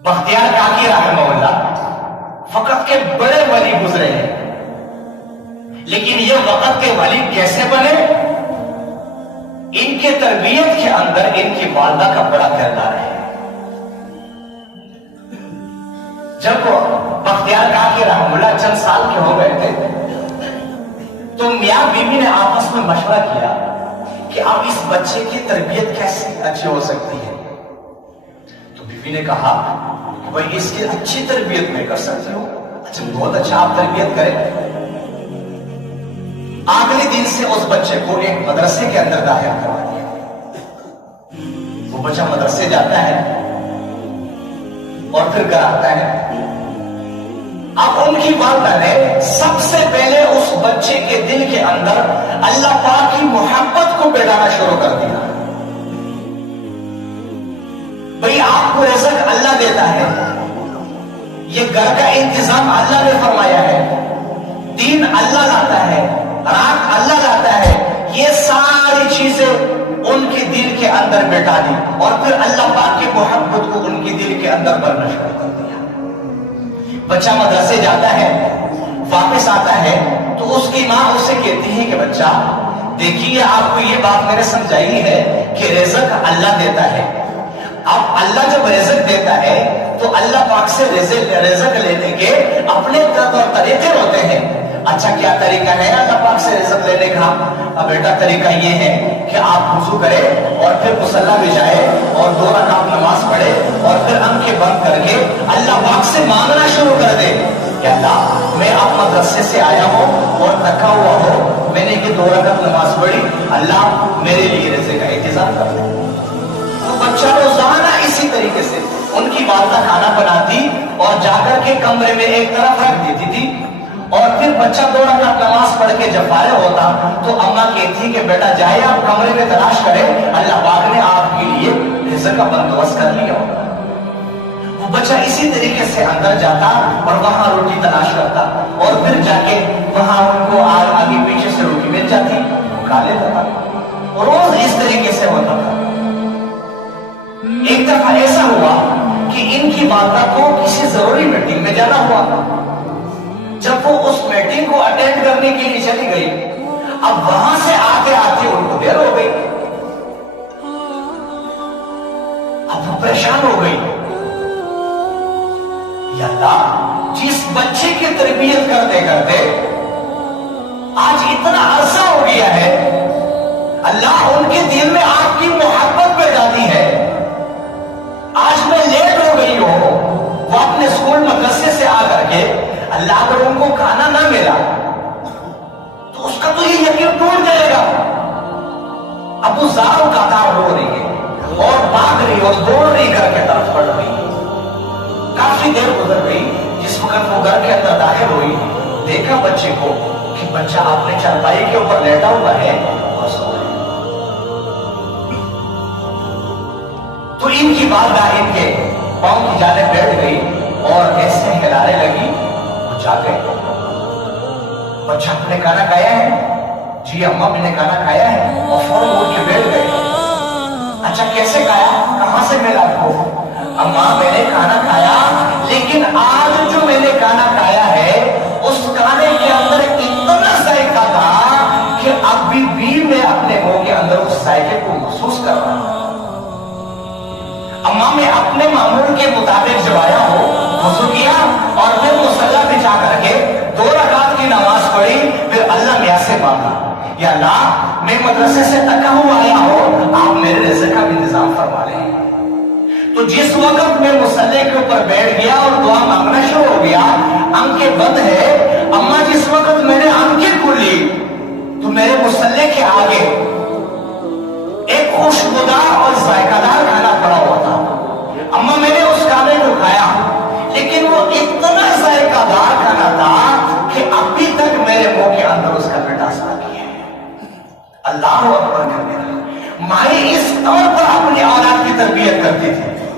بختیار کاکی رحمہ اللہ وقت کے بڑے ولی گزرے ہیں، لیکن یہ وقت کے ولی کیسے بنے؟ ان کے تربیت کے اندر ان کی والدہ کا بڑا کردار ہے۔ جب بختیار کاکی رحمہ اللہ چند سال کے ہو گئے تھے تو میاں بیوی نے آپس میں مشورہ کیا کہ اب اس بچے کی تربیت کیسے اچھی ہو سکتی ہے۔ تو بیوی نے کہا کہ بھائی اس کی اچھی تربیت میں کر سکتی ہوں۔ اچھا، بہت اچھا، آپ تربیت کریں۔ آخری دن سے اس بچے کو ایک مدرسے کے اندر داخل کروا دیا۔ وہ بچہ مدرسے جاتا ہے اور پھر گھر آتا ہے۔ اب ان کی والدہ نے سب سے پہلے اس بچے کے دل کے اندر اللہ پاک کی محبت کو بیٹھانا شروع کر دیا۔ بھئی آپ کو رزق اللہ دیتا ہے، یہ گھر کا انتظام اللہ نے فرمایا ہے، دین اللہ لاتا ہے، رات اللہ لاتا ہے، یہ ساری چیزیں ان کے دل کے اندر بیٹھا دی اور پھر اللہ پاک کی محبت کو ان کے دل کے اندر بھرنا شروع کر دیا۔ بچہ مدرسے جاتا ہے، واپس آتا ہے تو اس کی ماں اسے کہتی ہے کہ بچہ دیکھیے، آپ کو یہ بات میں نے سمجھائی ہے کہ رزق اللہ دیتا ہے۔ اب اللہ جب رزق دیتا ہے تو اللہ پاک سے رزق لینے کے اپنے طریقے ہوتے ہیں۔ اچھا، کیا طریقہ ہے اللہ پاک سے رزق لینے کا؟ اب بیٹا طریقہ یہ ہے کہ آپ وضو کرے اور پھر مصلی میں جائے اور 2 رکعت نماز پڑھے اور پھر آنکھیں بند کر کے اللہ پاک سے مانگنا شروع کر دے کہ اللہ، میں اب مدرسے سے آیا ہوں اور تھکا ہوا ہوں، میں نے یہ 2 رکعت نماز پڑھی، اللہ میرے لیے رزق کا انتظام کر دے۔ تو بچہ روزانہ اسی طریقے سے ان کی والدہ کھانا بناتی اور جا کر کے کمرے میں ایک طرف رکھ دیتی تھی، اور پھر بچہ 2 رکعت نماز پڑھ کے جب فارغ ہوتا تو اماں کہتی کہ بیٹا جائے آپ کمرے میں تلاش کریں، اللہ پاک نے آپ کے لیے رزق کا بندوبست کر لیا ہوگا۔ وہ بچہ اسی طریقے سے اندر جاتا اور وہاں روٹی تلاش کرتا اور پھر جا کے وہاں ان کو آگے پیچھے سے روٹی مل جاتی، وہ کھا لیتا تھا، اور روز اس طریقے سے ہوتا تھا۔ ایک دفعہ ایسا ہوا کہ ان کی والدہ کو کسی ضروری میٹنگ میں جانا ہوا۔ جب وہ اس میٹنگ کو اٹینڈ کرنے کے لیے چلی گئی، اب وہاں سے آتے آتے ان کو دیر ہو گئی۔ اب وہ پریشان ہو گئی، یا اللہ، جس بچے کی تربیت کرتے کرتے آج اتنا عرصہ ہو گیا ہے، اللہ ان کے دل میں آپ کی محبت پیدا دی ہے، آج میں لیٹ ہو گئی ہوں، وہ اپنے اسکول مدرسے سے آ کر کے اللہ اگر ان کو کھانا نہ ملا تو اس کا تو یہ یقین ٹوٹ جائے گا۔ اب وہ زاروں قطار رو رہی ہے اور بھاگ رہی اور دوڑ رہی گھر کے طرف بڑھ رہی۔ کافی دیر گزر گئی، جس وقت وہ گھر کے اندر داخل ہوئی، دیکھا بچے کو کہ بچہ اپنے چارپائی کے اوپر لیٹا ہوا ہے اور سو رہا ہے۔ تو ان کی والدہ ان کے پاؤں کی جانب بیٹھ گئی اور ایسے ہلانے لگی، جا گئے، بچہ اپنے کھانا کھایا ہے؟ جی اماں میں نے کھانا کھایا ہے، اور فوراً اٹھ کے بیٹھ گئے۔ اچھا، کیسے کھایا؟ کہاں سے ملا آپ کو؟ اماں میں نے کھانا کھایا، لیکن آج جو میں نے کھانا کھایا ہے اس کھانے کے اندر اتنا ذائقہ تھا کہ ابھی بھی میں اپنے منہ کے اندر اس ذائقے کو محسوس کر رہا ہوں۔ اماں میں اپنے معمول کے مطابق جب آیا ہو، وضو کیا اور پھر مصلی پہ جا کر کے 2 رکعت کی نماز پڑھی، پھر اللہ میاں سے مانگا، یا اللہ، میں مدرسے سے تھکا ہوا آیا ہوں، آپ میرے رزق کا انتظام فرما لیں۔ تو جس وقت میں مصلی کے اوپر بیٹھ گیا اور دعا مانگنا شروع ہو گیا، آنکھیں بند ہے، اماں جس وقت میں نے آنکھیں کھولی تو میرے مصلی کے آگے ایک خوشبودار اور ذائقہ دار کھانا پڑا ہوا تھا۔ اماں میں نے اس کھانے کو کھایا، لیکن وہ اتنا ذائقہ دار کھانا تھا کہ ابھی تک میرے منہ کے اندر اس کا مٹاس باقی ہے۔ اللہ اکبر کر میرا ماں اس طور پر اپنی اولاد کی تربیت کرتی تھی۔